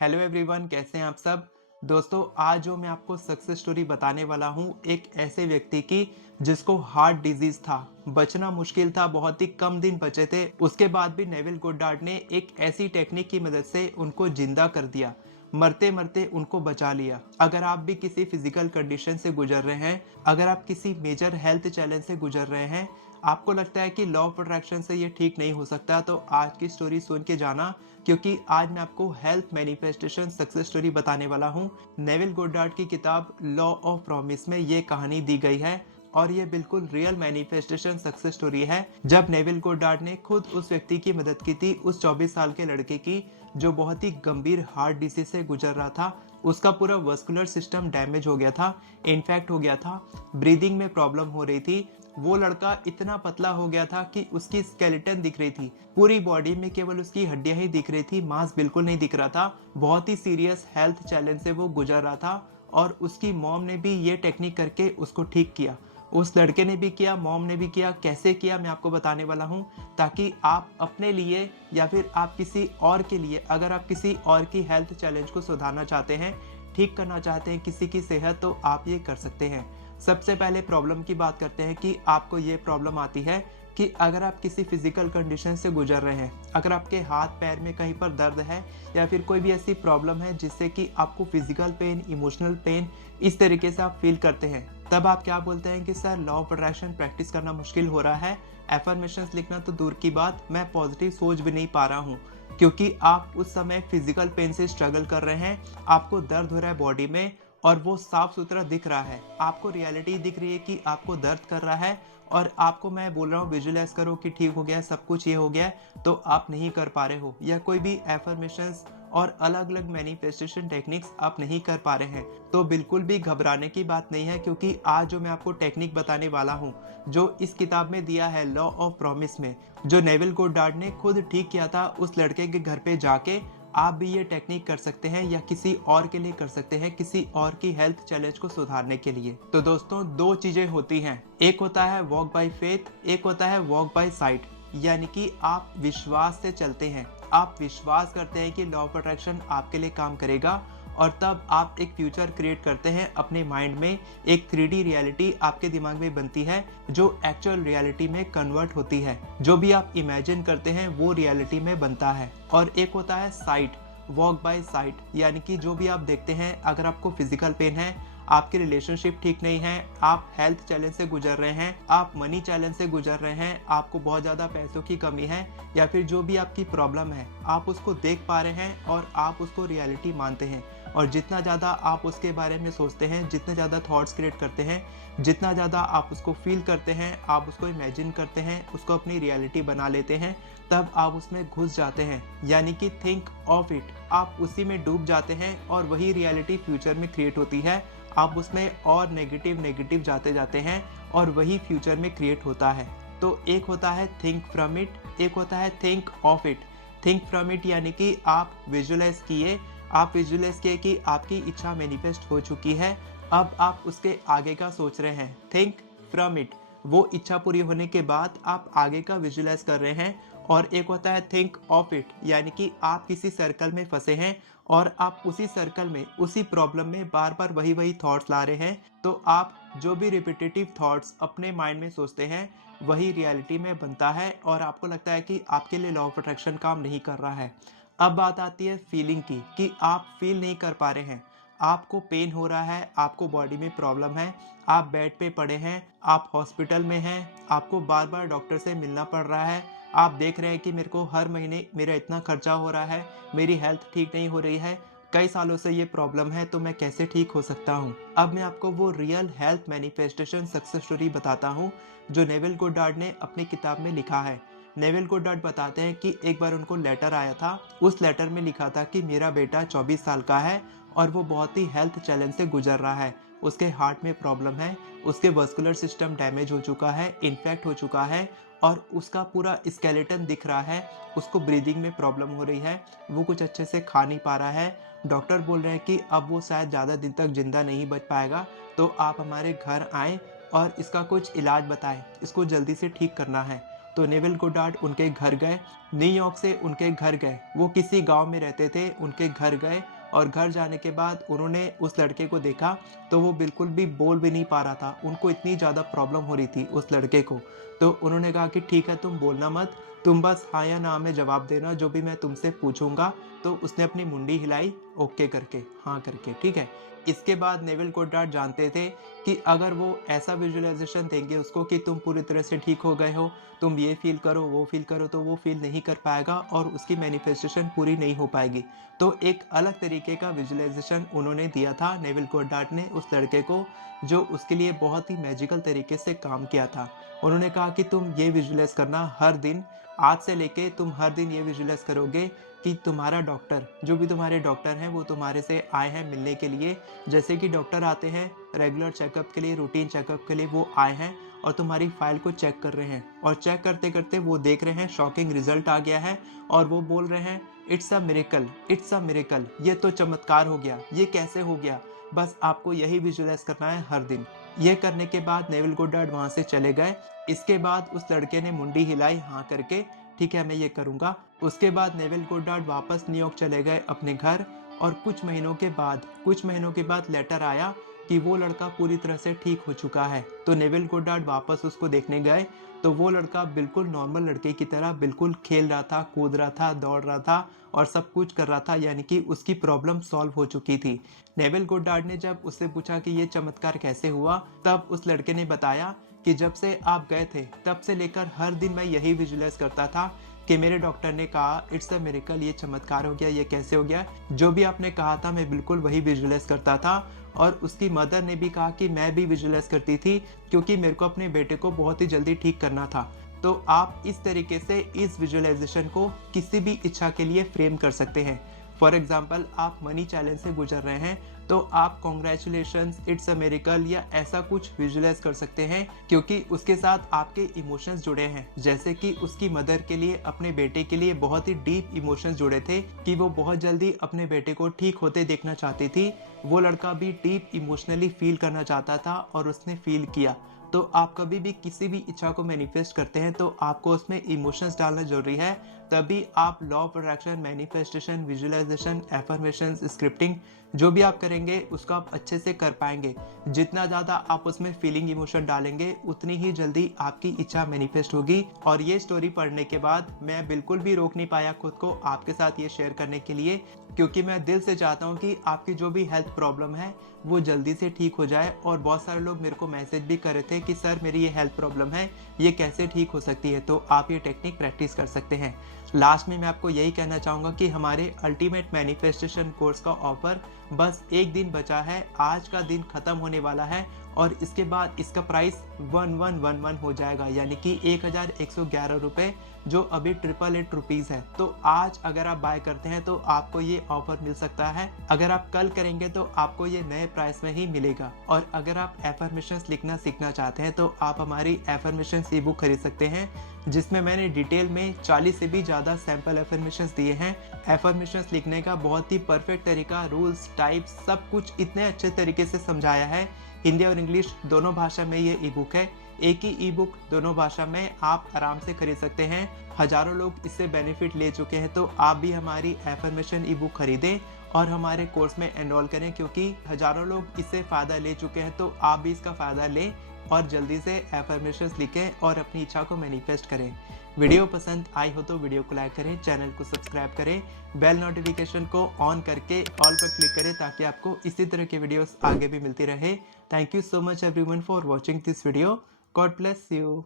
Hello everyone, कैसे हैं आप सब। दोस्तों, आज जो मैं आपको सक्सेस स्टोरी बताने वाला हूं, एक ऐसे व्यक्ति की जिसको हार्ट डिजीज था, बचना मुश्किल था, बहुत ही कम दिन बचे थे। उसके बाद भी नेविल गोडार्ड ने एक ऐसी टेक्निक की मदद से उनको जिंदा कर दिया, मरते मरते उनको बचा लिया। अगर आप भी किसी फिजिकल कंडीशन से गुजर रहे हैं, अगर आप किसी मेजर हेल्थ चैलेंज से गुजर रहे हैं, आपको लगता है कि लॉ ऑफ अट्रैक्शन से ये ठीक नहीं हो सकता, तो आज की स्टोरी सुन के जाना, क्योंकि आज मैं आपको हेल्थ मैनिफेस्टेशन सक्सेस स्टोरी बताने वाला हूँ। नेविल गोडार्ड की किताब लॉ ऑफ प्रॉमिस में ये कहानी दी गई है और ये बिल्कुल रियल मैनिफेस्टेशन सक्सेस स्टोरी है। जब नेविल गोडार्ड ने खुद उस व्यक्ति की मदद की थी, उस 24 साल के लड़के की, जो बहुत ही गंभीर हार्ट डिसीज से गुजर रहा था। उसका पूरा वस्कुलर सिस्टम डैमेज हो गया था, इन्फेक्ट हो गया था, ब्रीदिंग में प्रॉब्लम हो रही थी। वो लड़का इतना पतला हो गया था कि उसकी स्केलेटन दिख रही थी, पूरी बॉडी में केवल उसकी हड्डियां ही दिख रही थी, मांस बिल्कुल नहीं दिख रहा था। बहुत ही सीरियस हेल्थ चैलेंज से वो गुजर रहा था और उसकी मॉम ने भी ये टेक्निक करके उसको ठीक किया। उस लड़के ने भी किया, मॉम ने भी किया। कैसे किया मैं आपको बताने वाला हूँ, ताकि आप अपने लिए या फिर आप किसी और के लिए, अगर आप किसी और की हेल्थ चैलेंज को सुधारना चाहते हैं, ठीक करना चाहते हैं किसी की सेहत, तो आप ये कर सकते हैं। सबसे पहले प्रॉब्लम की बात करते हैं कि आपको ये प्रॉब्लम आती है कि अगर आप किसी फिजिकल कंडीशन से गुजर रहे हैं, अगर आपके हाथ पैर में कहीं पर दर्द है या फिर कोई भी ऐसी प्रॉब्लम है जिससे कि आपको फिजिकल पेन, इमोशनल पेन इस तरीके से आप फील करते हैं, तब आप क्या बोलते हैं कि sir law of attraction practice करना मुश्किल हो रहा है, एफर्मेशंस लिखना तो दूर की बात, मैं पॉजिटिव सोच भी नहीं पा रहा हूँ। क्योंकि आप उस समय फिजिकल पेन से स्ट्रगल कर रहे हैं, आपको दर्द हो रहा है बॉडी में और वो साफ सुथरा दिख रहा है, आपको रियलिटी दिख रही है कि आपको दर्द कर रहा है, और आपको मैं बोल रहा हूँ विजुअलाइज करो कि ठीक हो गया, सब कुछ ये हो गया, तो आप नहीं कर पा रहे हो, या कोई भी एफर्मेशंस और अलग अलग मैनिफेस्टेशन टेक्निक्स आप नहीं कर पा रहे हैं, तो बिल्कुल भी घबराने की बात नहीं है। क्योंकि आज जो मैं आपको टेक्निक बताने वाला हूँ, जो इस किताब में दिया है लॉ ऑफ प्रॉमिस में, जो नेविल गोडार्ड ने खुद ठीक किया था उस लड़के के घर पे जाके, आप भी ये टेक्निक कर सकते हैं या किसी और के लिए कर सकते हैं, किसी और की हेल्थ चैलेंज को सुधारने के लिए। तो दोस्तों, दो चीजें होती हैं, एक होता है वॉक बाय फेथ, एक होता है वॉक बाय साइट। यानी कि आप विश्वास से चलते हैं, आप विश्वास करते हैं कि लॉ ऑफ अट्रैक्शन आपके लिए काम करेगा, और तब आप एक फ्यूचर क्रिएट करते हैं अपने माइंड में। एक 3D रियलिटी आपके दिमाग में बनती है, जो एक्चुअल रियलिटी में कन्वर्ट होती है। जो भी आप इमेजिन करते हैं वो रियलिटी में बनता है। और एक होता है साइट, वॉक बाय साइट, यानी कि जो भी आप देखते हैं, अगर आपको फिजिकल पेन है, आपकी रिलेशनशिप ठीक नहीं है, आप हेल्थ चैलेंज से गुजर रहे हैं, आप मनी चैलेंज से गुजर रहे हैं, आपको बहुत ज़्यादा पैसों की कमी है, या फिर जो भी आपकी प्रॉब्लम है, आप उसको देख पा रहे हैं और आप उसको रियलिटी मानते हैं। और जितना ज़्यादा आप उसके बारे में सोचते हैं, जितने ज़्यादा थॉट्स क्रिएट करते हैं, जितना ज़्यादा आप उसको फील करते हैं, आप उसको इमेजिन करते हैं, उसको अपनी रियलिटी बना लेते हैं, तब आप उसमें घुस जाते हैं। यानी कि थिंक ऑफ इट, आप उसी में डूब जाते हैं और वही रियलिटी फ्यूचर में क्रिएट होती है। आप उसमें और नेगेटिव नेगेटिव जाते जाते हैं और वही फ्यूचर में क्रिएट होता है। तो एक होता है थिंक फ्रॉम इट, एक होता है think of it. Think from it यानी कि आप विजुअलाइज किए, आप विजुअलाइज किए कि आपकी इच्छा मैनिफेस्ट हो चुकी है, अब आप उसके आगे का सोच रहे हैं। थिंक फ्रॉम इट, वो इच्छा पूरी होने के बाद आप आगे का विजुअलाइज कर रहे हैं। और एक होता है थिंक ऑफ इट, यानी कि आप किसी सर्कल में फंसे हैं और आप उसी सर्कल में, उसी प्रॉब्लम में बार बार वही वही थॉट्स ला रहे हैं। तो आप जो भी रिपीटेटिव थॉट्स अपने माइंड में सोचते हैं, वही रियलिटी में बनता है, और आपको लगता है कि आपके लिए लॉ ऑफ अट्रैक्शन काम नहीं कर रहा है। अब बात आती है फीलिंग की, कि आप फील नहीं कर पा रहे हैं, आपको पेन हो रहा है, आपको बॉडी में प्रॉब्लम है, आप बेड पे पड़े हैं, आप हॉस्पिटल में हैं, आपको बार बार डॉक्टर से मिलना पड़ रहा है, आप देख रहे हैं कि मेरे को हर महीने मेरा इतना खर्चा हो रहा है, मेरी हेल्थ ठीक नहीं हो रही है, कई सालों से ये प्रॉब्लम है, तो मैं कैसे ठीक हो सकता हूँ। अब मैं आपको वो real health manifestation success story बताता हूँ, जो नेविल गोडार्ड ने अपनी किताब में लिखा है। नेविल गोडार्ड बताते हैं कि एक बार उनको लेटर आया था, उस लेटर में लिखा था कि मेरा बेटा 24 साल का है और वो बहुत ही हेल्थ चैलेंज से गुजर रहा है, उसके हार्ट में प्रॉब्लम है, उसके वस्कुलर सिस्टम डैमेज हो चुका है, इन्फेक्ट हो चुका है, और उसका पूरा स्केलेटन दिख रहा है, उसको ब्रीदिंग में प्रॉब्लम हो रही है, वो कुछ अच्छे से खा नहीं पा रहा है। डॉक्टर बोल रहे हैं कि अब वो शायद ज़्यादा दिन तक जिंदा नहीं बच पाएगा, तो आप हमारे घर आएँ और इसका कुछ इलाज बताएं, इसको जल्दी से ठीक करना है। तो नेविल गोडार्ड उनके घर गए, न्यूयॉर्क से उनके घर गए, वो किसी गांव में रहते थे, उनके घर गए और घर जाने के बाद उन्होंने उस लड़के को देखा तो वो बिल्कुल भी बोल भी नहीं पा रहा था, उनको इतनी ज़्यादा प्रॉब्लम हो रही थी उस लड़के को। तो उन्होंने कहा कि ठीक है तुम बोलना मत, तुम बस हाँ या ना में जवाब देना जो भी मैं तुमसे पूछूंगा। तो उसने अपनी मुंडी हिलाई ओके करके, हाँ करके, ठीक है। इसके बाद नेविल गोडार्ड जानते थे कि अगर वो ऐसा विजुअलाइजेशन देंगे उसको कि तुम पूरी तरह से ठीक हो गए हो, तुम ये फील करो वो फील करो, तो वो फील नहीं कर पाएगा और उसकी मैनिफेस्टेशन पूरी नहीं हो पाएगी। तो एक अलग तरीके का विजुअलाइजेशन उन्होंने दिया था नेविल गोडार्ड ने उस लड़के को, जो उसके लिए बहुत ही मैजिकल तरीके से काम किया था। उन्होंने कहा कि तुम ये विजुअलाइज करना हर दिन, आज से लेके तुम हर दिन ये विजुअलाइज करोगे कि तुम्हारा डॉक्टर, जो भी तुम्हारे डॉक्टर हैं वो तुम्हारे से आए हैं मिलने के लिए। जैसे कि डॉक्टर आते हैं रेगुलर चेकअप के लिए, रूटीन चेकअप के लिए, वो आए हैं और तुम्हारी फाइल को चेक कर रहे हैं और चेक करते करते वो देख रहे हैं शॉकिंग रिजल्ट आ गया है और वो बोल रहे हैं it's a miracle, it's a miracle, ये तो चमत्कार हो गया, ये कैसे हो गया। बस आपको यही विजुअलाइज करना है हर दिन। ये करने के बाद नेविल गोडार्ड वहां से चले गए। इसके बाद उस लड़के ने मुंडी हिलाई हाँ करके, ठीक है मैं ये करूंगा। उसके बाद नेविल गोडार्ड वापस न्यूयॉर्क चले गए अपने घर और कुछ महीनों के बाद लेटर आया कि वो लड़का पूरी तरह से ठीक हो चुका है। तो नेविल गोडार्ड वापस उसको देखने गए तो वो लड़का बिल्कुल नॉर्मल लड़के की तरह बिल्कुल खेल रहा था, कूद रहा था, दौड़ रहा था और सब कुछ कर रहा था, यानी कि उसकी प्रॉब्लम सॉल्व हो चुकी थी। नेविल गोडार्ड ने जब उससे पूछा कि ये चमत्कार कैसे हुआ, तब उस लड़के ने बताया कि जब से आप गए थे तब से लेकर हर दिन मैं यही विजुअलाइज करता था कि मेरे डॉक्टर ने कहा इट्स अ मिरेकल, ये चमत्कार हो गया, ये कैसे हो गया, जो भी आपने कहा था मैं बिल्कुल वही विजुअलाइज करता था। और उसकी मदर ने भी कहा कि मैं भी विजुअलाइज करती थी क्योंकि मेरे को अपने बेटे को बहुत ही जल्दी ठीक करना था। तो आप इस तरीके से इस विजुअलाइजेशन को किसी भी इच्छा के लिए फ्रेम कर सकते हैं। फॉर एग्जाम्पल आप मनी चैलेंज से गुजर रहे हैं तो आप कॉन्ग्रेचुलेशंस, इट्स अ मिरेकल या ऐसा कुछ विजुअलाइज कर सकते हैं क्योंकि उसके साथ आपके इमोशंस जुड़े हैं। जैसे कि उसकी मदर के लिए अपने बेटे के लिए बहुत ही डीप इमोशंस जुड़े थे कि वो बहुत जल्दी अपने बेटे को ठीक होते देखना चाहती थी। वो लड़का भी डीप इमोशनली फील करना चाहता था और उसने फील किया। तो आप कभी भी किसी भी इच्छा को मैनिफेस्ट करते हैं तो आपको उसमें इमोशंस डालना जरूरी है, तभी आप law of attraction, manifestation, visualisation, affirmations, scripting जो भी आप करेंगे उसको आप अच्छे से कर पाएंगे। जितना ज़्यादा आप उसमें फीलिंग इमोशन डालेंगे उतनी ही जल्दी आपकी इच्छा मैनिफेस्ट होगी। और ये स्टोरी पढ़ने के बाद मैं बिल्कुल भी रोक नहीं पाया खुद को आपके साथ ये शेयर करने के लिए, क्योंकि मैं दिल से चाहता हूँ कि आपकी जो भी हेल्थ प्रॉब्लम है वो जल्दी से ठीक हो जाए। और बहुत सारे लोग मेरे को मैसेज भी कर रहे थे कि सर मेरी ये हेल्थ प्रॉब्लम है, ये कैसे ठीक हो सकती है। तो आप ये टेक्निक प्रैक्टिस कर सकते हैं। लास्ट में मैं आपको यही कहना चाहूँगा कि हमारे अल्टीमेट मैनिफेस्टेशन कोर्स का ऑफर बस एक दिन बचा है, आज का दिन खत्म होने वाला है और इसके बाद इसका प्राइस 1111 हो जाएगा, यानी कि 1111 रुपये, जो अभी 888 रुपीज़ है। तो आज अगर आप बाय करते हैं तो आपको ये ऑफर मिल सकता है, अगर आप कल करेंगे तो आपको ये नए प्राइस में ही मिलेगा। और अगर आप एफर्मेशंस लिखना सीखना चाहते हैं तो आप हमारी एफर्मेशंस ई बुक खरीद सकते हैं, जिसमें मैंने डिटेल में 40 से भी ज़्यादा सैम्पल एफर्मेशंस दिए हैं। एफर्मेशंस लिखने का बहुत ही परफेक्ट तरीका, रूल्स, टाइप्स, सब कुछ इतने अच्छे तरीके से समझाया है। हिंदी और इंग्लिश दोनों भाषा में ये ई बुक है। एक ही ई बुक दोनों भाषा में आप आराम से खरीद सकते हैं। हजारों लोग इससे बेनिफिट ले चुके हैं, तो आप भी हमारी एफर्मेशन ई बुक खरीदें और हमारे कोर्स में एनरोल करें, क्योंकि हजारों लोग इससे फ़ायदा ले चुके हैं। तो आप भी इसका फ़ायदा लें और जल्दी से एफर्मेशंस लिखें और अपनी इच्छा को मैनिफेस्ट करें। वीडियो पसंद आई हो तो वीडियो को लाइक करें, चैनल को सब्सक्राइब करें, बेल नोटिफिकेशन को ऑन करके ऑल पर क्लिक करें ताकि आपको इसी तरह के वीडियोस आगे भी मिलती रहे। Thank you so much everyone for watching this video. God bless you.